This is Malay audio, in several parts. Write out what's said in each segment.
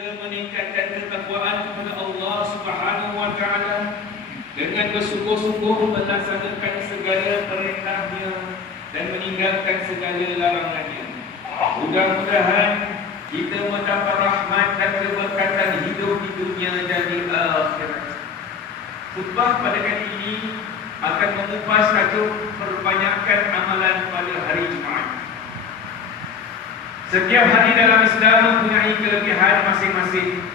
meningkatkan ketakwaan kepada Allah Subhanahu wa taala dengan bersungguh-sungguh melaksanakan segala perintahnya dan meninggalkan segala larangannya. Mudah-mudahan kita mendapat rahmat dan keberkatan hidup di dunia dan di akhirat. Khutbah pada kali ini akan mengupas tajuk perbanyakkan amalan pada hari Jumaat. Setiap hari dalam Islam mempunyai kelebihan masing-masing.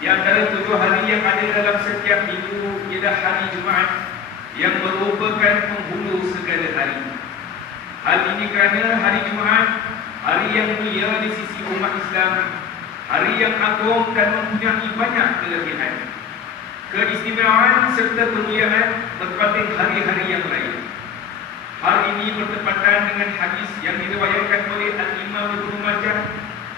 Di antara 7 hari yang ada dalam setiap minggu ialah hari Jumaat yang merupakan penghulu segala hari. Hal ini kerana hari Jumaat hari yang mulia di sisi umat Islam, hari yang agung dan mempunyai banyak kelebihan, keistimewaan serta kemuliaan berbanding hari-hari yang lain. Hari ini bertepatan dengan hadis yang diriwayatkan oleh Al-Imam Ibnu Majah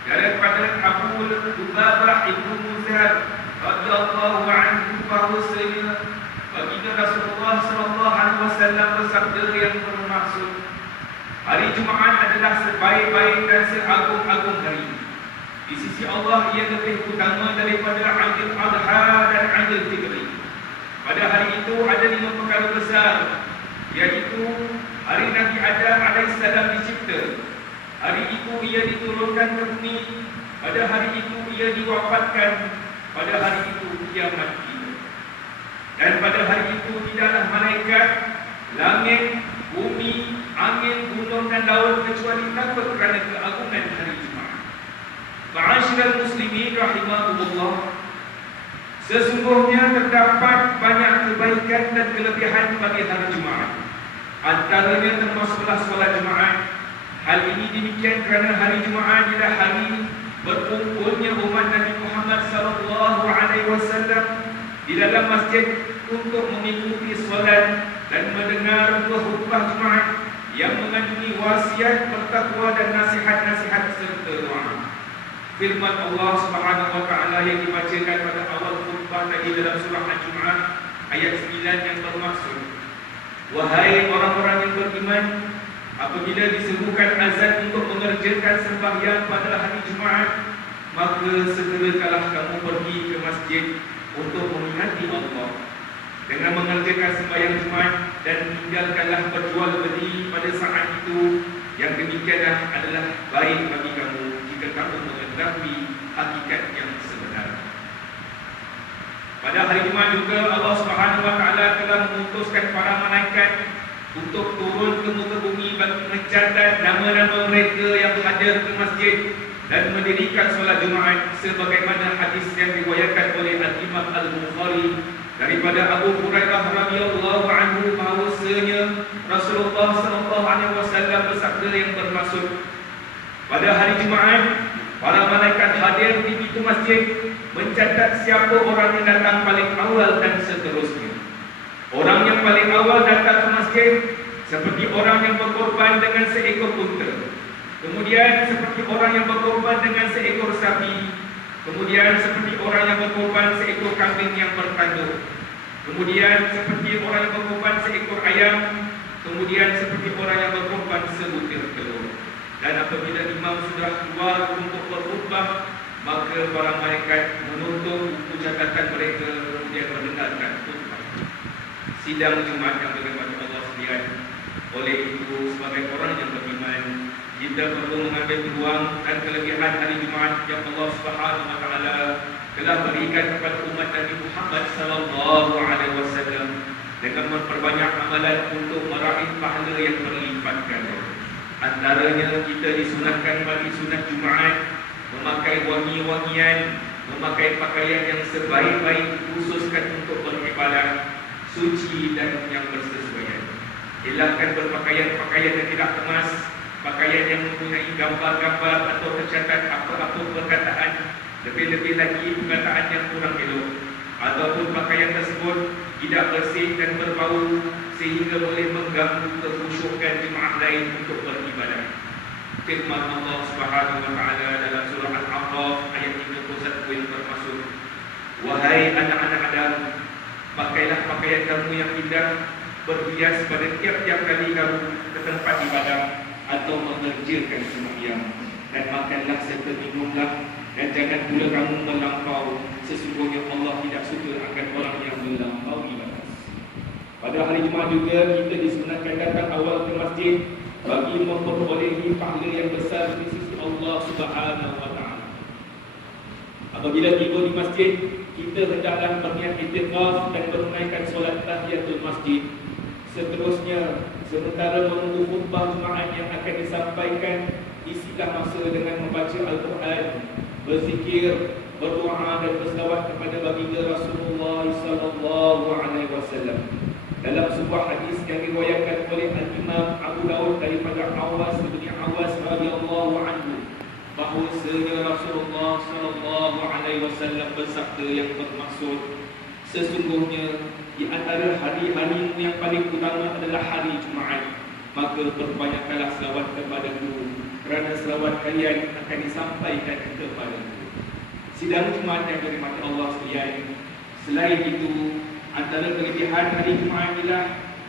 daripada Abu Lubabah Ibnu Muzar radhiyallahu anhu bahwasanya baginda Rasulullah sallallahu alaihi wasallam bersabda yang bermaksud, hari Jumaat adalah sebaik-baik dan seagung-agung hari. Di sisi Allah ia lebih utama daripada Aidil Adha dan Aidil Fitri. Pada hari itu ada 5 perkara besar, iaitu hari Nabi Adam alaihissalam dicipta. Hari itu ia diturunkan ke bumi. Pada hari itu ia diwafatkan. Pada hari itu ia mati. Dan pada hari itu tidaklah malaikat, langit, bumi, angin, gunung dan laut kecuali takut kerana keagungan hari Jumaat. Ma'asyiral muslimin rahimahumullah, sesungguhnya terdapat banyak kebaikan dan kelebihan bagi hari Jumaat. Antaranya termasuklah solat Jumaat. Hal ini demikian kerana hari Jumaat adalah hari berkumpulnya umat Nabi Muhammad sallallahu alaihi wasallam di dalam masjid untuk mengikuti solat dan mendengar khutbah Jumaat yang mengandungi wasiat, bertakwa dan nasihat-nasihat serta doa. Firman Allah Subhanahu wa taala yang dibacakan pada awal khutbah tadi dalam surah Al-Jumu'ah ayat 9 yang bermaksud, wahai orang-orang yang beriman, apabila diserukan azan untuk mengerjakan sembahyang pada hari Jumaat, maka segeralah kamu pergi ke masjid untuk menghadiri Allah dengan mengerjakan sembahyang Jumaat dan tinggalkanlah berjual beli pada saat itu. Yang demikianlah adalah baik bagi kamu jika kamu mengetahui hakikat yang sebenar. Pada hari Jumaat juga Allah Subhanahu wa taala telah mengutuskan para malaikat untuk turun ke muka bumi bagi mencatat nama-nama mereka yang hadir ke masjid dan mendirikan solat Jumaat, sebagaimana hadis yang diriwayatkan oleh Al-Imam Al-Bukhari daripada Abu Hurairah radhiyallahu anhu bahwasanya Rasulullah sallallahu alaihi wasallam bersabda yang bermaksud, pada hari Jumaat para malaikat hadir di pintu masjid mencatat siapa orang yang datang paling awal dan seterusnya. Orang yang paling awal datang ke masjid seperti orang yang berkorban dengan seekor unta, kemudian seperti orang yang berkorban dengan seekor sapi, kemudian seperti orang yang berkorban seekor kambing yang bertanduk, kemudian seperti orang yang berkorban seekor ayam, kemudian seperti orang yang berkorban sebutir telur. Dan apabila imam sudah keluar untuk berkhutbah, maka para malaikat menutup buku catatan mereka kemudian mendengarkan khutbah sidang Jumaat yang dirahmati Allah sekalian. Oleh itu, sebagai orang yang beriman, kita perlu mengambil peluang dan kelebihan hari Jumaat yang Allah Subhanahu wa taala telah berikan kepada umat Nabi Muhammad sallallahu alaihi wasallam dengan memperbanyak amalan untuk meraih pahala yang berlipat ganda. Antaranya kita disunahkan bagi sunat Jumaat memakai wangi-wangian, memakai pakaian yang sebaik-baik khususkan untuk beribadah, suci dan yang bersesuaian. Hilangkan berpakaian-pakaian yang tidak kemas, pakaian yang mempunyai gambar-gambar atau tercatat apa-apa perkataan, lebih-lebih lagi perkataan yang kurang elok, ataupun pakaian tersebut tidak bersih dan berbau sehingga boleh mengganggu kekhusyukan jemaah lain untuk beribadah. Firman Allah Subhanahu wa taala dalam surah Al-A'raf ayat 31 yang bermaksud, wahai anak-anak Adam, pakailah pakaian kamu yang indah, berhias pada tiap-tiap kali kamu ke tempat ibadah atau mengerjakan sembahyang, dan makanlah serta minumlah Dan jangan pula kamu melampau. Sesungguhnya Allah tidak suka akan orang yang melampaui batas. Pada hari Jumaat juga kita disunatkan datang awal ke masjid bagi memperolehi pahala yang besar di sisi Allah Subhanahu wa taala. Apabila tiba di masjid, kita hendaklah berniat i'tikaf dan menunaikan solat tahiyatul masjid. Seterusnya, sementara menunggu khutbah Jumaat yang akan disampaikan, isilah masa dengan membaca Al-Quran, berzikir, berdoa dan berselawat kepada baginda Rasulullah sallallahu alaihi wasallam. Dalam sebuah hadis yang diriwayatkan oleh Al-Imam Abu Daud daripada Awas bin Awas radhiyallahu anhu, bahwasanya Rasulullah sallallahu alaihi wasallam bersabda yang bermaksud, sesungguhnya di antara hari-harimu yang paling utama adalah hari Jumaat, maka perbanyakkanlah selawat kepadaku, kerana selawat kalian akan disampaikan kepadaku. Sidang Jumaat yang dirahmati Allah sekalian, selain itu, antara kelebihan hari Jumaat ialah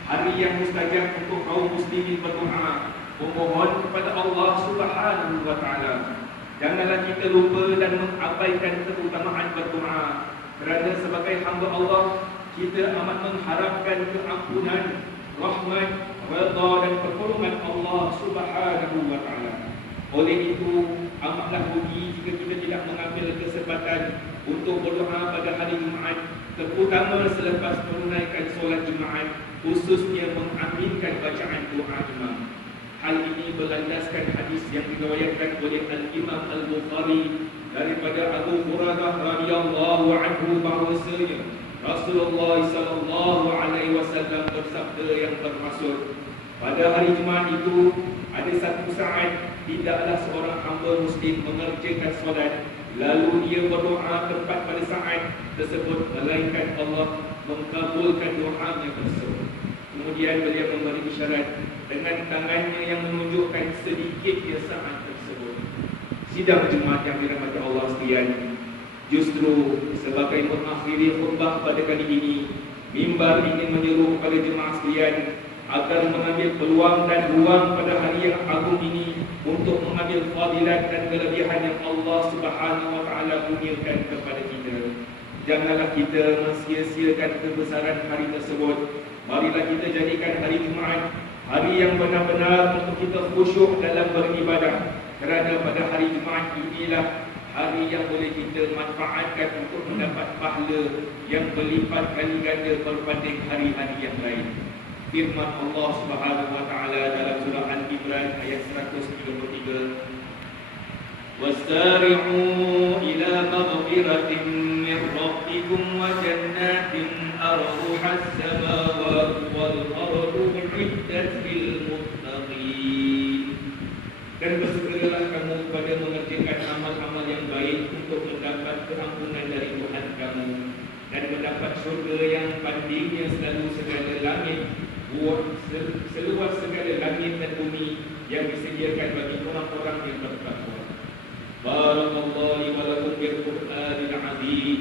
hari yang mustajab untuk kaum muslimin berdoa, memohon kepada Allah Subhanahu wa taala. Janganlah kita lupa dan mengabaikan keutamaan berdoa, kerana sebagai hamba Allah, kita amat mengharapkan keampunan, rahmat, redha dan pertolongan Allah Subhanahu wa taala. Oleh itu, amatlah rugi jika kita tidak mengambil kesempatan untuk berdoa pada hari Jumaat, terutama selepas menunaikan solat Jumaat, khususnya mengaminkan bacaan doa imam. Hal ini berlandaskan hadis yang diriwayatkan oleh Al-Imam Al-Bukhari daripada Abu Hurairah radhiyallahu anhu bahwasanya Rasulullah sallallahu alaihi wasallam bersabda yang bermaksud, pada hari Jumaat itu ada satu saat tidaklah seorang hamba muslim mengerjakan solat lalu dia berdoa tepat pada saat tersebut, melainkan Allah mengabulkan doanya tersebut. Kemudian beliau memberi isyarat dengan tangannya yang menunjukkan sedikitnya saat tersebut. Sidang Jumaat yang dirahmati Allah sekalian, justru sebagai mengakhiri khutbah pada kali ini, mimbar ingin menyeru kepada jemaah sekalian agar mengambil peluang dan ruang pada hari yang agung ini untuk mengambil fadilat dan kelebihan yang Allah Subhanahu wa taala kurniakan kepada kita. Janganlah kita mensia-siakan kebesaran hari tersebut. Marilah kita jadikan hari Jumaat hari yang benar-benar untuk kita khusyuk dalam beribadah, kerana pada hari Jumaat inilah hari yang boleh kita manfaatkan untuk mendapat pahala yang berlipat kali ganda berbanding hari-hari yang lain. Firman Allah Subhanahu wa taala dalam surah Al-Imran ayat 133, "Wasari'u ila maghfiratin min rabbikum wa jannatin arduha as-samawati wal ardu uiddat lil muttaqin." Dan bersegeralah kamu pada mengerjakan amal-amal yang baik untuk mendapat keampunan dari Tuhan kamu dan mendapat syurga yang bandingnya selalu segala langit, seluas segala langit dan bumi yang disediakan bagi orang-orang yang bertakwa. Barakallahu li wa lakum bil Qur'anil azim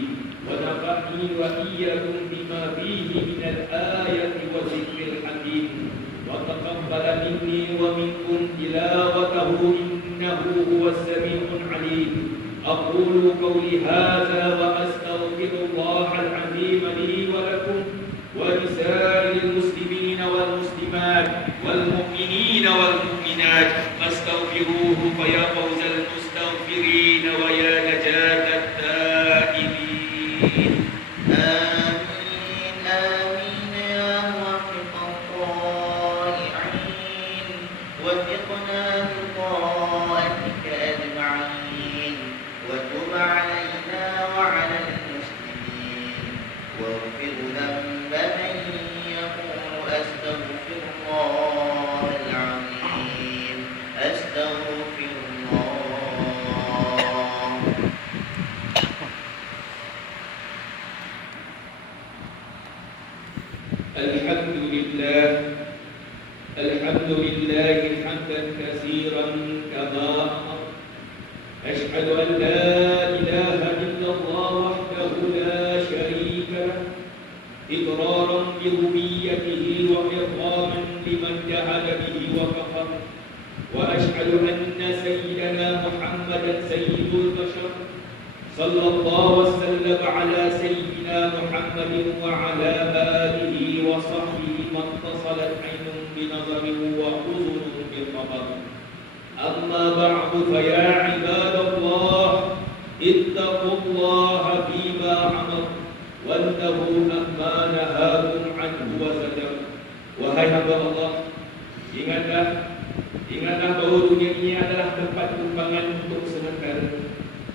wa nafa'ni wa iyyakum bima fihi minal ayati wa dzikril hakim wa taqabbal minni wa minkum tilawatahu innahu huwas sami'ul alim. Aqulu qawli hadza wa astaghfirullahal azim li wa lakum ولسائر المسلمين والمسلمات والمؤمنين والمؤمنات فاستغفروه فيا فوز المستغفرين ويا نجاة التائبين. آمين آمين يا موفق الطائعين، وفقنا بطاعتك أجمعين، وتب علينا وعلى المسلمين، واغفر ذنبنا من يقول أستغفر الله العظيم، أستغفر الله صلى الله وسلم على سيدنا محمد وعلى آله وصحبه ما اتصلت عين بنظر وأذن بخبر. أما بعد فيا عباد الله اتقوا الله فيما أمر وانتهوا عما نهاكم عنه وزجر. Wahai hamba Allah, ingatlah bahawa dunia ini adalah tempat tumpangan untuk sementara.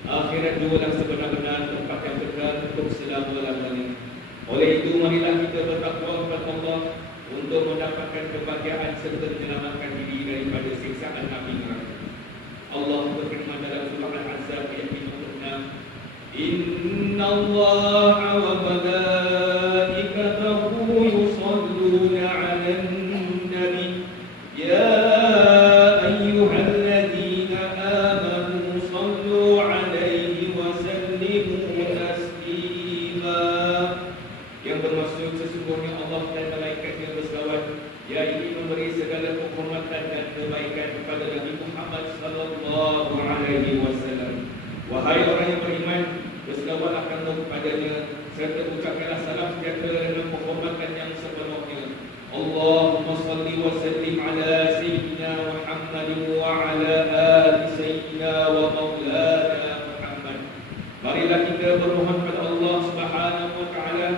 Akhirat jualah sebenar-benar tempat yang kekal untuk selama-lamanya. Oleh itu, marilah kita bertakwa kepada Allah untuk mendapatkan kebahagiaan serta menyelamatkan diri daripada siksaan api neraka. Allah berfirman dalam surah Al-Ahzab ayat 56, Inna Allah wa malaikatahu yusalluna 'alan nabi ya ayyuhalladzina amanu sallu 'alaihi wa sallimu taslima. Yang bermaksud sesungguhnya Allah dan malaikatnya berselawat, yaitu memberi segala penghormatan dan kebaikan kepada Nabi Muhammad sallallahu alaihi wasallam. Wahai orang yang beriman, berselawatlah kamu kepadanya serta ucapkanlah salam sejahtera dan penghormatan yang sepenuhnya. Allahumma salli wa sallim ala sayyidina Muhammadin wa ala ali sayyidina wa maulana Muhammad. Marilah kita bermohon kepada Allah Subhanahu wa taala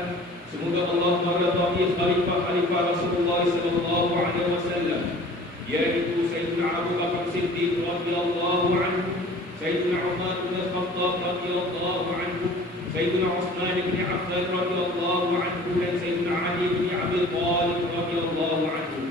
semoga Allah meridai khalifah Rasulullah sallallahu alaihi wasallam, yaitu Sayyidina Abu Bakar Siddiq radhiyallahu anhu, Sayyidina Umar bin Khattab radhiyallahu anhu, Sayyidina Utsman bin Affan radhiyallahu anhu, dan Sayyidina Ali bin Abi Thalib radhiyallahu anhu,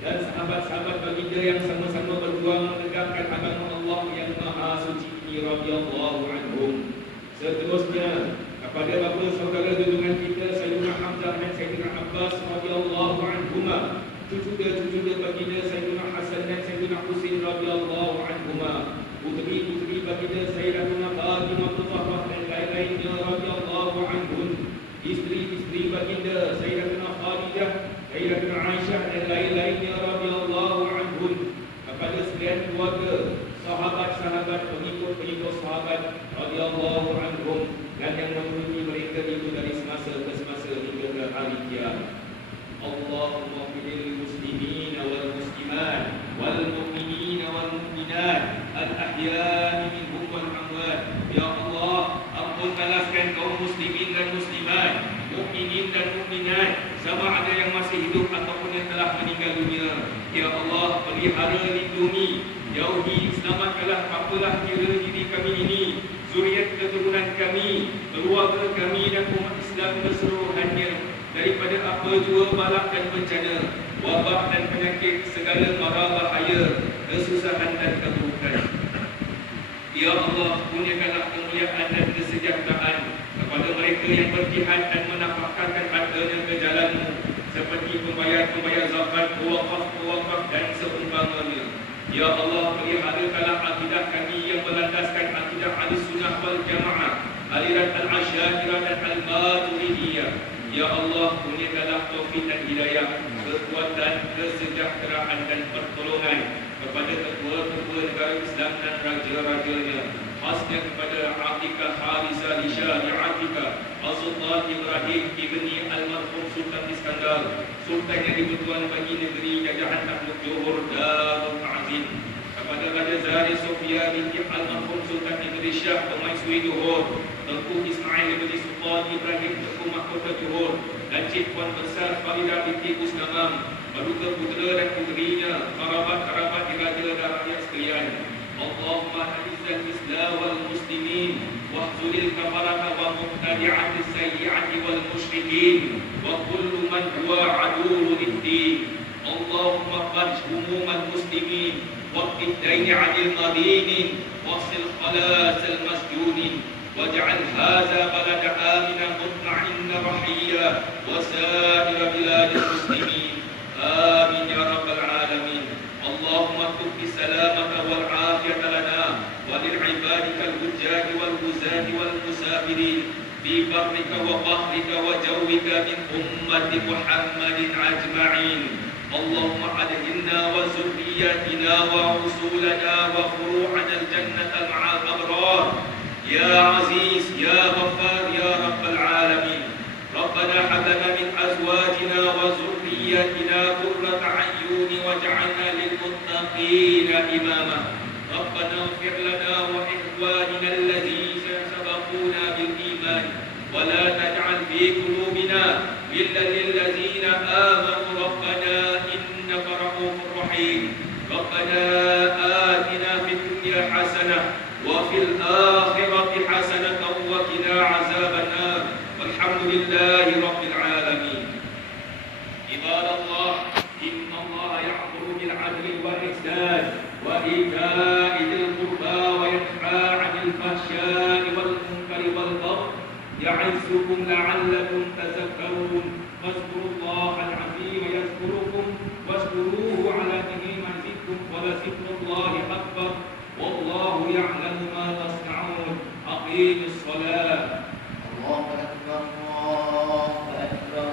dan sahabat-sahabat baginda yang sama-sama berjuang menegakkan agama Allah yang maha suci ini radhiyallahu anhum. Seterusnya kepada bapa saudara junjungan kita Sayyidina Hamzah dan Sayyidina Abbas radhiyallahu anhuma, cucu-cucu baginda Sayyidina Hasan dan Sayyidina Husain radhiyallahu anhuma, puteri-puteri baginda Sayyidatuna Fatimah Zahra dan lain-lainnya radhiyallahu anhum, isteri-isteri baginda Sayyidatuna Khadijah, Sayyidatuna Aisyah dan lain-lainnya radhiyallahu anhum, kepada sekalian keluarga, sahabat-sahabat, pengikut-pengikut sahabat radhiyallahu anhum, dan yang memenuhi mereka itu dari semasa ke semasa hingga ke hari kiamat. Allahumma fidil muslimin wal muslimat wal mu'minin wal mu'minat al ahya'i minhum wal amwat. Ya Allah, ampunkanlah kaum muslimin dan muslimat, mukminin dan mukminat, sama ada yang masih hidup ataupun yang telah meninggal dunia. Ya Allah, pelihara, lindungi, jauhi, selamatkanlah apalah kira diri kami ini, zuriat keturunan kami, keluarga kami dan umat Islam keseluruhannya daripada apa jua balak dan bencana, wabak dan penyakit, segala mara bahaya, kesusahan dan keburukan. Ya Allah, kurniakanlah kemuliaan dan kesejahteraan kepada mereka yang berjihad dan menafkahkan hartanya ke jalan-Mu, seperti pembayar-pembayar zakat, wakaf dan seumpamanya. Ya Allah, peliharakanlah akidah kami yang berlandaskan akidah Ahlussunnah wal Jamaah, aliran Al-Asy'ariyah dan Al-Maturidiyah. Ya Allah, kurniakanlah taufik dan hidayah, kekuatan, kesejahteraan dan pertolongan kepada ketua-ketua negara Islam dan raja-rajanya, khasnya kepada Atikah Harisah di Syariatikah Al-Sultan Ibrahim ibni Al-Marhum Sultan Iskandar, Sultan yang dipertuan bagi negeri jajahan takluk Johor Darul Azim, kepada Raja Zahri Sofia binti Al-Marhum Sultan Indonesia Pemaisuri Johor, Tengku Ismail binti Sultan Ibrahim Tengku Mahkota Johor, dan Cik Puan Besar Faridah binti Usnamam, berupa putera dan puterinya, kerabat-kerabat diraja dan rakyat sekalian. Allahumma a'izzal Islam wal muslimin wahzulil kafarata wa mubtadi'atis sayyi'ati wal musyrikin wa kullu man huwa aduwwun lid-din. Allahumma farij humumal muslimin waqid daini 'anil madinin wasil khalasal masjunin waj'al hadza balada aminan mutma'inna rahiyya wa sa'ira biladil muslimin. Amin ya rabbal alamin. Allahumma tuqi salamaka wal afiyata lana wa lil ibadikal hujjaj wal huzat wal musafirin fi barrika wa bahrika wa jawwika min ummati Muhammadin ajma'in. Allahumma adhilna wa zurriyatina wa usulana wa furu'ana al-jannata ma'al abrar. يا عزيز يا غفار يا رب العالمين. ربنا هب لنا من أزواجنا وذرياتنا قرة أعين واجعلنا للمتقين إماما. ربنا اغفر لنا وإخواننا الذين سبقونا بالإيمان ولا تجعل في قلوبنا غلا للذين آمنوا ربنا إنك رؤوف رحيم. ربنا آتنا في الدنيا حسنة وفي الآخرة حسنة وقنا عذاب النار والحمد لله رب العالمين. عباد الله إن الله يأمر بالعدل والإحسان وإيتاء ذي القربى وينهى عن الفحشاء والمنكر والبغي يعظكم لعلكم تذكرون. فاذكروا الله العظيم يذكركم واشكروه على نعمه يزدكم ولذكر الله أكبر والله يعلم ما تصنعون. أقيموا الصلاة. الله أكبر الله أكبر.